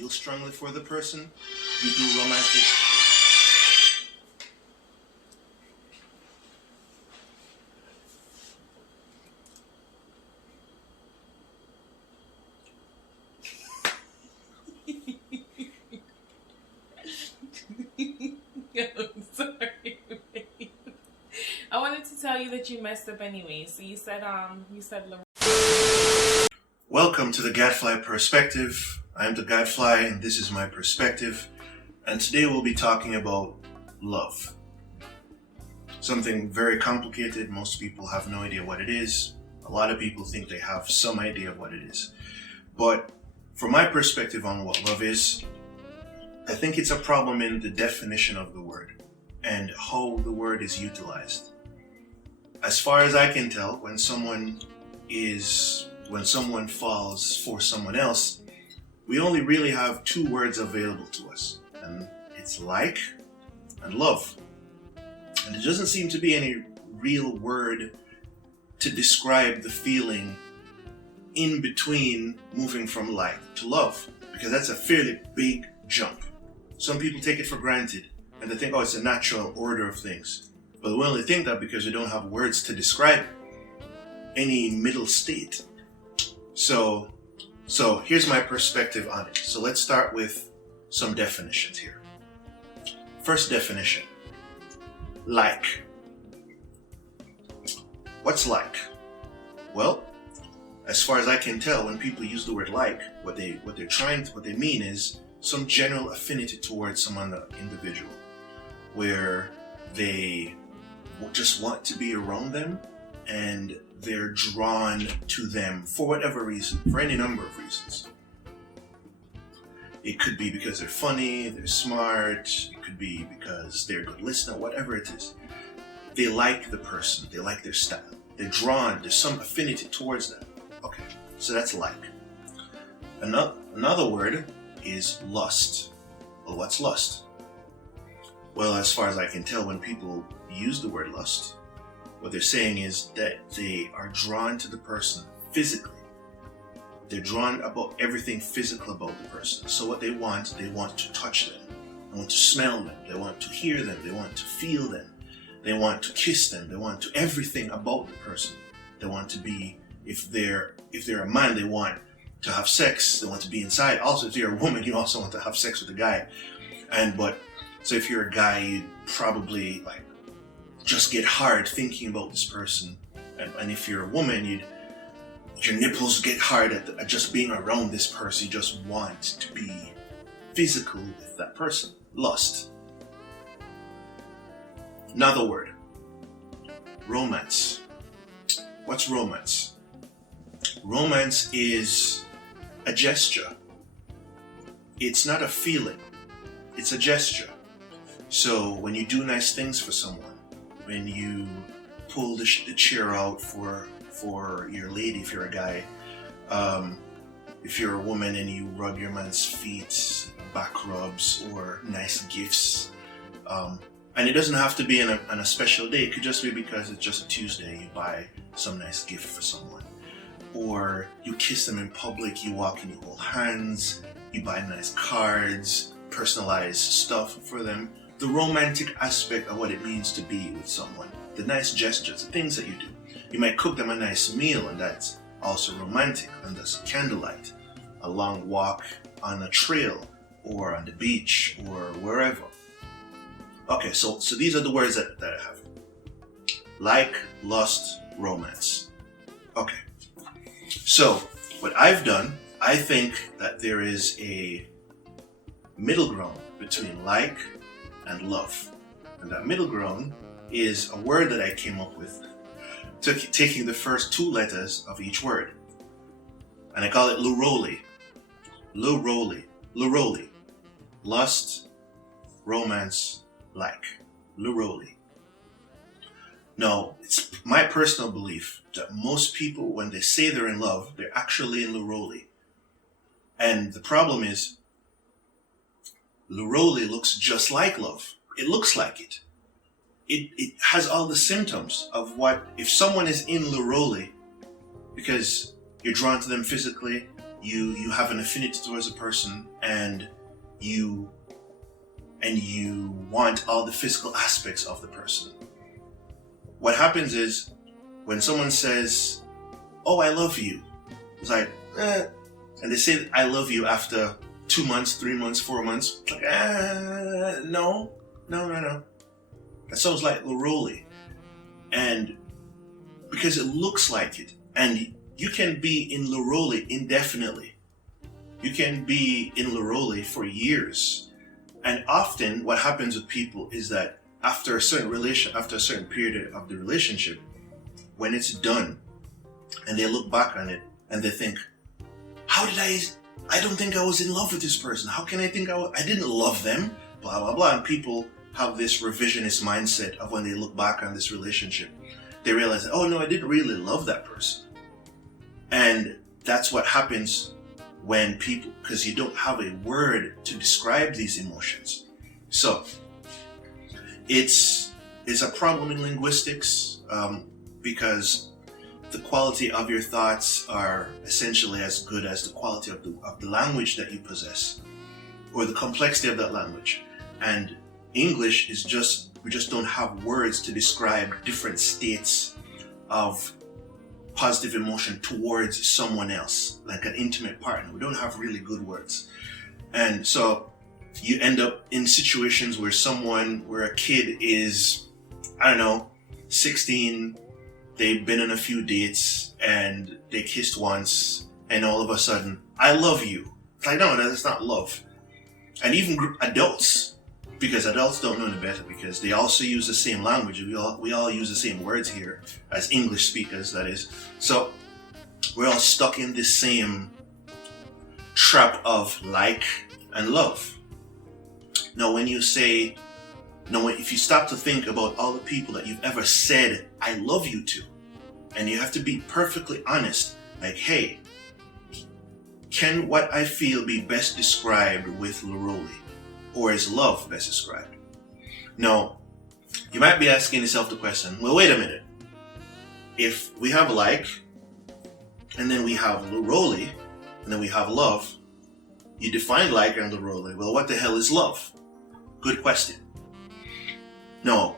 feel strongly for the person, you do romantic. I'm sorry. I wanted to tell you that you messed up anyway. So you said Welcome to the Gadfly Perspective. I'm the Gadfly and this is my perspective. And today we'll be talking about love. Something very complicated. Most people have no idea what it is. A lot of people think they have some idea of what it is. But from my perspective on what love is, I think it's a problem in the definition of the word and how the word is utilized. As far as I can tell, when someone falls for someone else, we only really have two words available to us, and it's like and love. And there doesn't seem to be any real word to describe the feeling in between moving from like to love, because that's a fairly big jump. Some people take it for granted and they think, oh, it's a natural order of things. But we only think that because we don't have words to describe any middle state. So here's my perspective on it. So let's start with some definitions here. First definition, like. What's like? Well, as far as I can tell, when people use the word like, what they mean is some general affinity towards some other individual, where they just want to be around them and they're drawn to them for whatever reason, for any number of reasons. It could be because they're funny, they're smart, it could be because they're a good listener, whatever it is. They like the person, they like their style, they're drawn, there's some affinity towards them. Okay, so that's like. Another word is lust. Well, what's lust? Well, as far as I can tell, when people use the word lust, what they're saying is that they are drawn to the person physically. They're drawn about everything physical about the person. So what they want to touch them. They want to smell them. They want to hear them. They want to feel them. They want to kiss them. They want to everything about the person. They want to be, if they're a man, they want to have sex. They want to be inside. Also, if you're a woman, you also want to have sex with a guy. So if you're a guy, you'd probably like just get hard thinking about this person. And if you're a woman, your nipples get hard at just being around this person. You just want to be physical with that person. Lust. Another word. Romance. What's romance? Romance is a gesture. It's not a feeling. It's a gesture. So when you do nice things for someone, when you pull the chair out for your lady, if you're a guy, if you're a woman and you rub your man's feet, back rubs or nice gifts, and it doesn't have to be on a special day. It could just be because it's just a Tuesday, you buy some nice gift for someone, or you kiss them in public, you walk and you hold hands, you buy nice cards, personalized stuff for them. The romantic aspect of what it means to be with someone, the nice gestures, the things that you do. You might cook them a nice meal, and that's also romantic, and that's candlelight, a long walk on a trail or on the beach or wherever. Okay, so these are the words that I have. Like, lust, romance. Okay, so what I've done, I think that there is a middle ground between like and love. And that middle ground is a word that I came up with, taking the first two letters of each word. And I call it Luroli. Luroli. Luroli. Lust, romance, like. Luroli. Now, it's my personal belief that most people, when they say they're in love, they're actually in Luroli. And the problem is, Luroli looks just like love. It looks like it. It has all the symptoms of what, if someone is in Luroli, because you're drawn to them physically, you have an affinity towards a person, and you want all the physical aspects of the person. What happens is when someone says, "Oh, I love you," it's like, and they say "I love you" after 2 months, 3 months, 4 months. Like, no. That sounds like Luroli. And because it looks like it, and you can be in Luroli indefinitely. You can be in Luroli for years. And often what happens with people is that after a certain period of the relationship, when it's done, and they look back on it and they think, I don't think I was in love with this person. How can I think I didn't love them? Blah, blah, blah. And people have this revisionist mindset of when they look back on this relationship, they realize, oh no, I didn't really love that person. And that's what happens when people, because you don't have a word to describe these emotions. So it's a problem in linguistics, because the quality of your thoughts are essentially as good as the quality of the language that you possess, or the complexity of that language. And English is we just don't have words to describe different states of positive emotion towards someone else, like an intimate partner. We don't have really good words. And so you end up in situations where a kid is, 16, they've been on a few dates and they kissed once, and all of a sudden, "I love you." It's like, no, that's not love. And even adults, because adults don't know any better, because they also use the same language. We all use the same words here as English speakers, that is. So we're all stuck in this same trap of like and love. Now, if you stop to think about all the people that you've ever said "I love you" to, and you have to be perfectly honest, like, hey, can what I feel be best described with Luroli? Or is love best described? Now, you might be asking yourself the question, well, wait a minute. If we have like, and then we have Luroli, and then we have love, you define like and Luroli. Well, what the hell is love? Good question. No,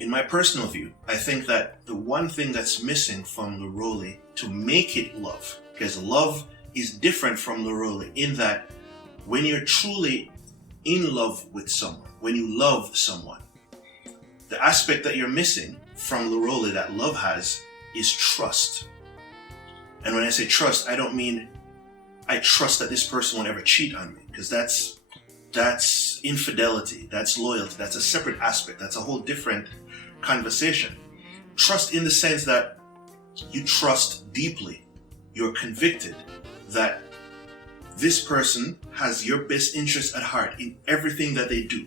in my personal view, I think that the one thing that's missing from Luroli to make it love, because love is different from Luroli in that when you're truly in love with someone, when you love someone, the aspect that you're missing from Luroli that love has is trust. And when I say trust, I don't mean I trust that this person won't ever cheat on me, because that's infidelity, that's loyalty, that's a separate aspect, that's a whole different conversation. Trust in the sense that you trust deeply, you're convicted that this person has your best interest at heart in everything that they do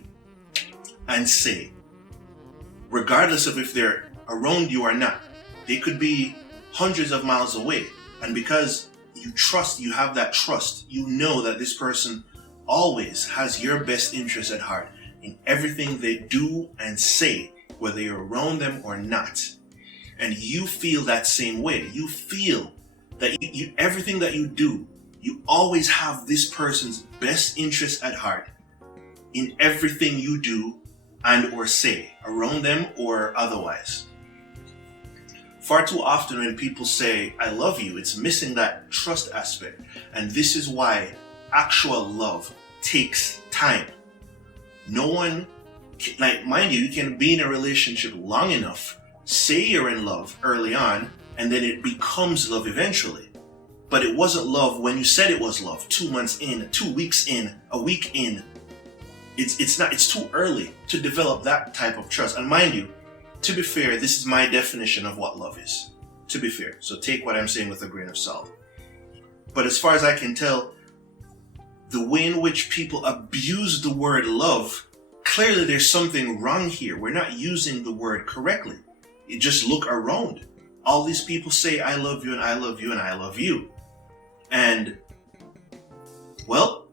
and say, regardless of if they're around you or not. They could be hundreds of miles away, and because you trust, you have that trust, you know that this person always has your best interest at heart in everything they do and say, whether you're around them or not. And you feel that same way. You feel that you everything that you do, you always have this person's best interest at heart in everything you do and or say, around them or otherwise. Far too often when people say, "I love you," it's missing that trust aspect. And this is why actual love takes time. No one, mind you can be in a relationship long enough, say you're in love early on, and then it becomes love eventually. But it wasn't love when you said it was love. 2 months in, 2 weeks in, a week in. It's too early to develop that type of trust. And mind you, to be fair, this is my definition of what love is. To be fair. So take what I'm saying with a grain of salt. But as far as I can tell, the way in which people abuse the word love, clearly there's something wrong here. We're not using the word correctly. You just look around. All these people say, "I love you," and "I love you," and "I love you." And, well,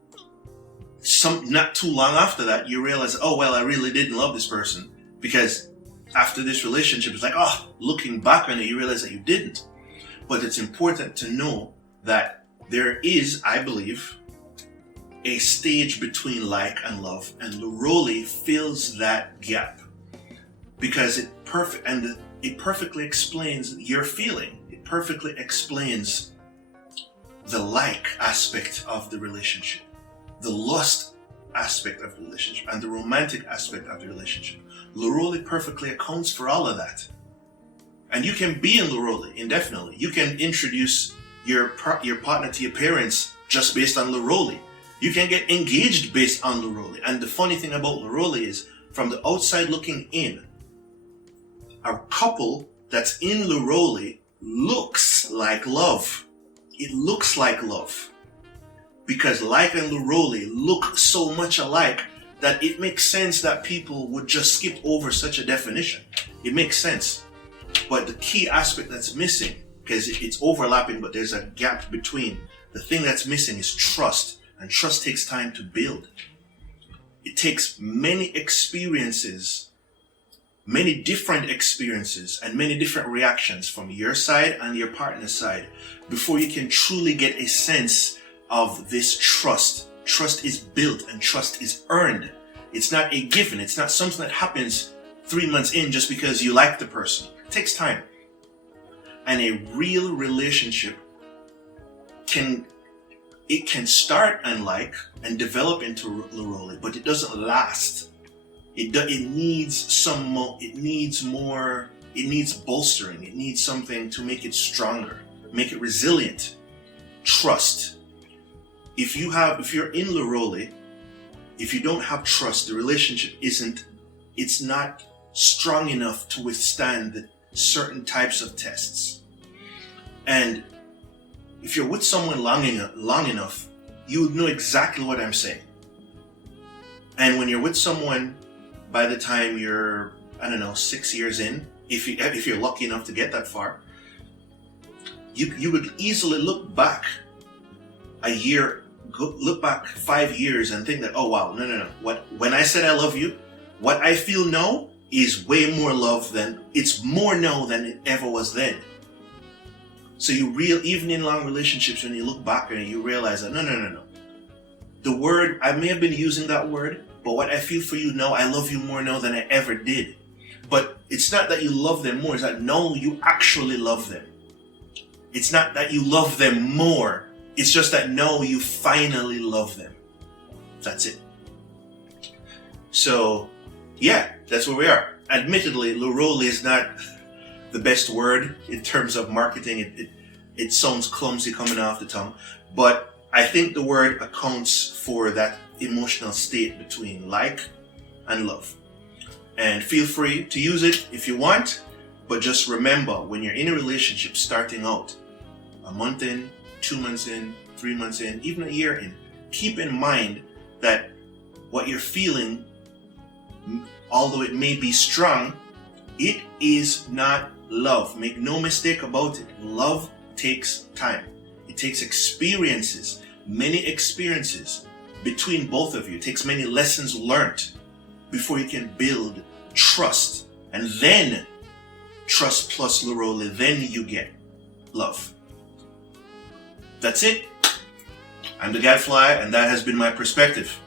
not too long after that, you realize, oh, well, I really didn't love this person. Because after this relationship, it's like, looking back on it, you realize that you didn't. But it's important to know that there is, I believe, a stage between like and love, and Luroli fills that gap because it perfectly explains your feeling. It perfectly explains the like aspect of the relationship, the lust aspect of the relationship, and the romantic aspect of the relationship. Luroli perfectly accounts for all of that. And you can be in Luroli indefinitely. You can introduce your partner to your parents just based on Luroli. You can get engaged based on Luroli. And the funny thing about Luroli is, from the outside looking in, a couple that's in Luroli looks like love. It looks like love. Because like and Luroli look so much alike that it makes sense that people would just skip over such a definition. It makes sense. But the key aspect that's missing, because it's overlapping, but there's a gap between, the thing that's missing is trust. And trust takes time to build. It takes many experiences, many different experiences, and many different reactions from your side and your partner's side before you can truly get a sense of this trust. Trust is built and trust is earned. It's not a given. It's not something that happens 3 months in just because you like the person. It takes time. And a real relationship can start and like and develop into Luroli, but it doesn't last. It needs some more. It needs more. It needs bolstering. It needs something to make it stronger, make it resilient. Trust. If you're in Luroli, if you don't have trust, the relationship it's not strong enough to withstand certain types of tests. And if you're with someone long enough, you would know exactly what I'm saying. And when you're with someone, by the time you're, 6 years in, if you're lucky enough to get that far, you would easily look back a year, look back 5 years and think that, oh wow, no. When I said I love you, what I feel now is way more love it's more now than it ever was then. So even in long relationships, when you look back and you realize that, no. The word, I may have been using that word, but what I feel for you now, I love you more now than I ever did. But it's not that you love them more, it's that no, you actually love them. It's not that you love them more, it's just that no, you finally love them. That's it. So, yeah, that's where we are. Admittedly, Luroli is not the best word in terms of marketing. It sounds clumsy coming off the tongue, but I think the word accounts for that emotional state between like and love. And feel free to use it if you want, but just remember, when you're in a relationship starting out, a month in, 2 months in, 3 months in, even a year in, keep in mind that what you're feeling, although it may be strong, it is not love. Make no mistake about it. Love takes time. It takes experiences, many experiences between both of you. It takes many lessons learned before you can build trust. And then trust plus Luroli, then you get love. That's it. I'm the Gadfly, and that has been my perspective.